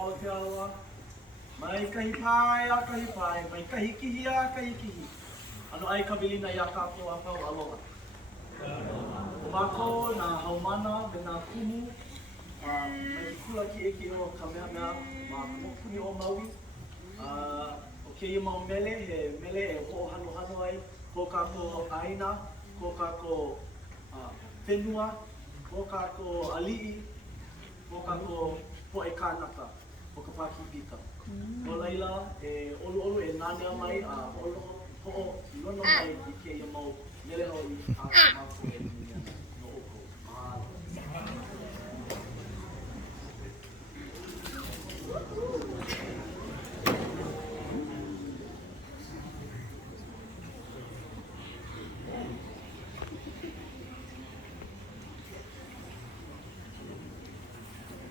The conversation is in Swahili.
Aotearoa, mai kahi pai a kahi pai, mai kahi kihi a kahi kihi. Ano ai ka wilina ia kākou a kau aloha. O mako nā haumana me nā kumu, mai kula ki eke o Kamehameha ma mokuni o Maui. O keia mau mele, he mele e ho'ohano hano ai, ko kākou aina, ko kākou whenua, ko kākou ali'i, ko kākou po'e kānaka, o ka pāki pika. Ko laila e olu e nane mai a olo ho lona mai I ke ia mau nele ho I a